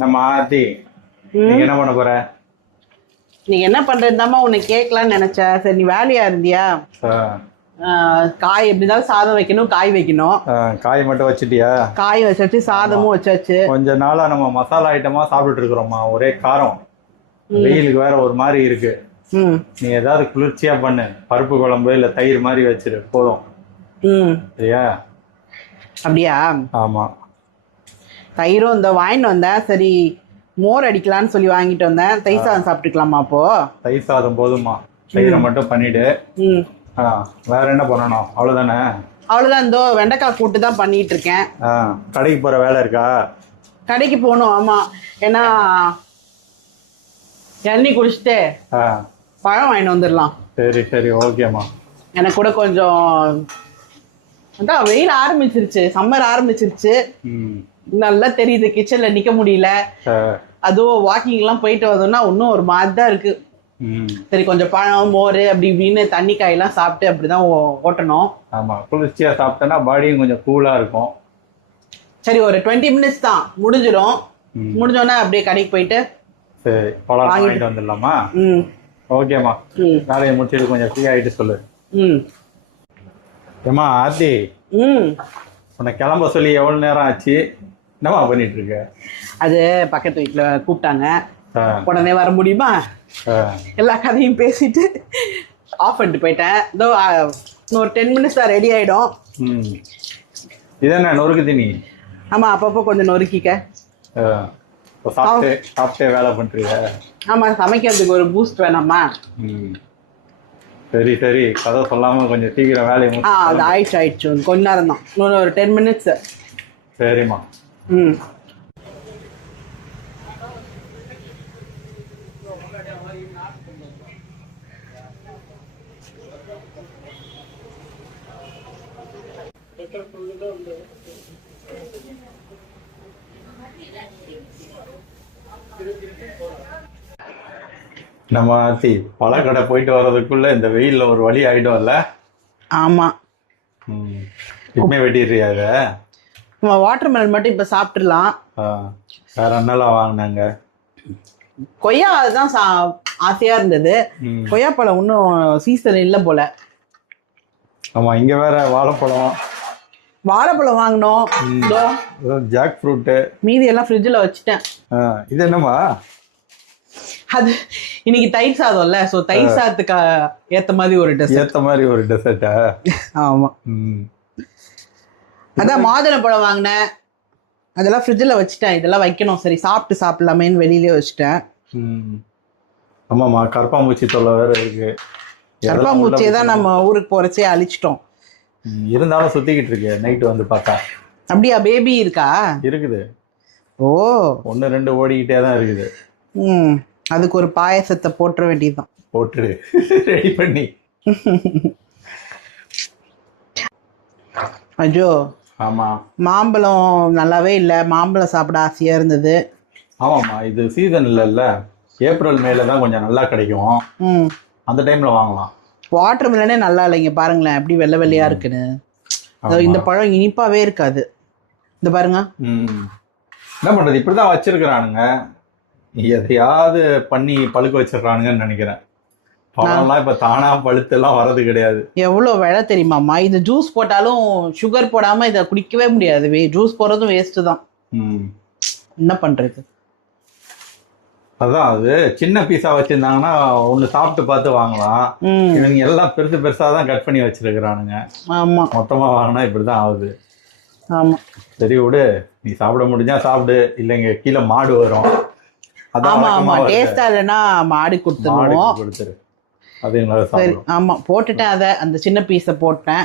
நம்ம ஆத்தி நீங்க என்ன பண்ண போற? நீ என்ன பண்றதுதாம்மா உன்னை கேட்கலான்னு நினைச்சேன். சரி, நீ வேலையா இருந்தியா? காய் எப்படிதான் சாதம் வைக்கணும், காய் வைக்கணும். காய் மட்டும் வச்சுட்டியா? காய் வச்சாச்சு, சாதமும் வச்சாச்சு. கொஞ்ச நாளா நம்ம மசாலா ஐட்டமா சாப்பிட்டுட்டு இருக்கிறோம்மா. ஒரே காரம், வெயிலுக்கு வேற ஒரு மாதிரி இருக்கு. நீ ஏதாவது குளிர்ச்சியா பண்ணு. பருப்பு குழம்பு இல்ல தயிர் மாதிரி வச்சிரு, போதும். சரியா? அப்படியா? ஆமா. தயிரும் இந்த வாங்கிட்டு வந்தேன். சரி, மோர் அடிக்கலான்னு சொல்லி வாங்கிட்டு வந்தேன். தயிர் சாதம் சாப்பிட்டுக்கலாமா? அப்போ தயிர் சாதம் போதுமா, தயிரை மட்டும் பண்ணிடு. வேற என்ன பண்ணணும்? அவ்வளவுதானே? அவ்வளவுதான். இந்த வெண்டைக்காய் கூட்டு தான் பண்ணிட்டு இருக்கேன். கடைக்கு போற வேலை இருக்கா? கடைக்கு போகணும். ஆமா, ஏன்னா எண்ணி குடிச்சிட்டு பழம் வாங்கிட்டு வந்துடலாம். சரி சரி, ஓகேம்மா. எனக்கு கூட கொஞ்சம் அதான் வெயில் ஆரம்பிச்சிருச்சு, சம்மர் ஆரம்பிச்சிருச்சு. நல்லா தெரியுது, கிச்சன்ல நிக்க முடியல. அதுவும் வாக்கிங் எல்லாம் போயிட்டு வந்தோம்னா இன்னும் ஒரு மாதிரி தான் இருக்கு. சரி, கொஞ்சம் பழம் மோர் அப்படி இப்படின்னு தண்ணி காயெல்லாம் சாப்பிட்டு அப்படிதான் ஓட்டணும். ஆமா, குளிர்ச்சியா சாப்பிட்டேன்னா பாடியும் கொஞ்சம் கூலா இருக்கும். சரி, ஒரு 20 மினிட்ஸ் தான் முடிஞ்சிடும். முடிஞ்சோன்னா அப்படியே கடைக்கு போயிட்டு சரி பழம் வாங்கிட்டு வந்துடலாமா? ஓகேம்மா. வேலையை முடிச்சுட்டு கொஞ்சம் ஃப்ரீ ஆகிட்டு சொல்லு. ஏம்மா ஆர்த்தி, உன்னை கிளம்ப சொல்லி எவ்வளோ நேரம் ஆச்சு? என்னம்மா பண்ணிட்டு இருக்க? அது பக்கத்து வீட்டில் கூப்பிட்டாங்க, உடனே வர முடியுமா? எல்லா கதையும் பேசிட்டு ஆஃப் பண்ணிட்டு போயிட்டேன். இதோ ஒரு 10 மினிட்ஸ் தான் ரெடி ஆகிடும். இது என்ன நொறுக்கு தண்ணி? ஆமாம், அப்பப்போ கொஞ்சம் நொறுக்கிக்க. சாப்பிட்டே வேலை பண்றீங்க? ஆமா, சமைக்கிறதுக்கு ஒரு பூஸ்ட் வேணாமா? சரி சரி, கதை சொல்லாம கொஞ்சம் சீக்கிரம் வேலையை அது ஆயிடுச்சு கொஞ்ச நேரம் தான், இன்னொரு ஒரு 10 மினிட்ஸ். சரிம்மா. நம்ம ஆத்தி பழக்கடை போயிட்டு வர்றதுக்குள்ள இந்த வெயில்ல ஒரு வழி ஆயிடும்ல? ஆமா. இப்பமே வெட்டிடுறியா? நம்ம வாட்டர் மெலன் மட்டும் இப்ப சாப்பிட்டுலாம். வேற என்னெல்லாம் வாங்கினாங்க? கொய்யா தான் ஆசையா இருந்தது. கொய்யா பழம் இன்னும் சீசன் இல்லை போல. ஆமா, இங்க வேற வாழைப்பழம் வாங்கினோம். ஜாக் ஃப்ரூட் மீதி எல்லாம் ஃப்ரிட்ஜில் வச்சுட்டேன். இது என்னம்மா? அது இன்னைக்கு தயிர் சாதம் இல்ல, சோ தயிர் சாதத்துக்கு ஏத்த மாதிரி ஒரு டெசர்ட்டா? ஆமா. அதான் மாதுளம்பழம் வாங்கினேன், அதெல்லாம் ஃப்ரிட்ஜில் வச்சுட்டேன். இதெல்லாம் வைக்கணும், சரி சாப்பிட்டு சாப்பிடலாமேன்னு வெளியிலே வச்சுட்டேன். ஆமாம்மா, கரப்பாம்பூச்சி தொல்லை வேற இருக்கு. கரப்பாம்பூச்சியை தான் நம்ம ஊருக்கு போறச்சே அழிச்சிட்டோம். இருந்தாலும் சுத்திக்கிட்டு இருக்கு. நைட்டு வந்து பார்த்தா. அப்படியா? பேபி இருக்கா? இருக்குது. ஓ, 1-2 ஓடிக்கிட்டே தான் இருக்குது. அதுக்கு ஒரு பாயசத்தை போட்டுற வேண்டியதுதான். போட்டு ரெடி பண்ணி. அஜோ, ஆமா, மாம்பழம் நல்லாவே இல்லை. மாம்பழம் சாப்பிட ஆசையா இருந்தது. ஆமாம்மா, இது சீசன் இல்லைல்ல, ஏப்ரல் மேல தான் கொஞ்சம் நல்லா கிடைக்கும். அந்த டைம்ல வாங்கலாம். வாட்டர் மெலனே நல்லா இல்லைங்க, பாருங்களேன் எப்படி வெள்ளை வெள்ளையா இருக்குன்னு. இந்த பழம் இனிப்பாவே இருக்காது. இந்த பாருங்க. என்ன பண்றது, இப்படிதான் வச்சிருக்கிறானுங்க. எதையாவது பண்ணி பழுக்க வச்சிடறானுங்கன்னு நினைக்கிறேன். பழம்லாம் இப்ப தானா பழுத்து எல்லாம் வர்றது கிடையாது. எவ்வளவு விலை தெரியுமாம்மா? இது ஜூஸ் போட்டாலும் சுகர் போடாம இதை குடிக்கவே முடியாது. ஜூஸ் போடுறதும் வேஸ்ட் தான். என்ன பண்றது? அதான், அது சின்ன பீஸா வச்சிருந்தாங்கன்னா ஒண்ணு சாப்பிட்டு பார்த்து வாங்கலாம். இவங்க எல்லாம் பெருசு பெருசா தான் கட் பண்ணி வச்சிருக்கிறானுங்க. ஆமா, மொத்தமா வாங்கினா இப்படிதான் ஆகுது. ஆமா, சரி விடு, நீ சாப்பிட முடிஞ்சா சாப்பிடு, இல்லைங்க கீழே மாடு வரும். ஆமா ஆமா, டேஸ்டா இல்லைன்னா மாடு கொடுத்துரு. சரி, ஆமா போட்டுட்டேன். அதை அந்த சின்ன பீஸை போட்டேன்.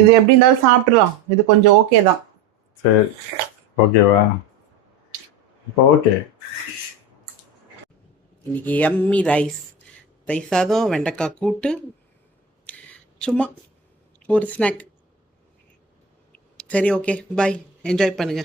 இது எப்படி இருந்தாலும் சாப்பிடலாம். இது கொஞ்சம் ஓகே தான். சரி, ஓகேவா? இப்போ ஓகே. இன்னைக்கு எம்மி ரைஸ், தயிர் சாதம், வெண்டைக்காய் கூட்டு, சும்மா ஒரு ஸ்நாக். சரி, ஓகே, பாய். என்ஜாய் பண்ணுங்க.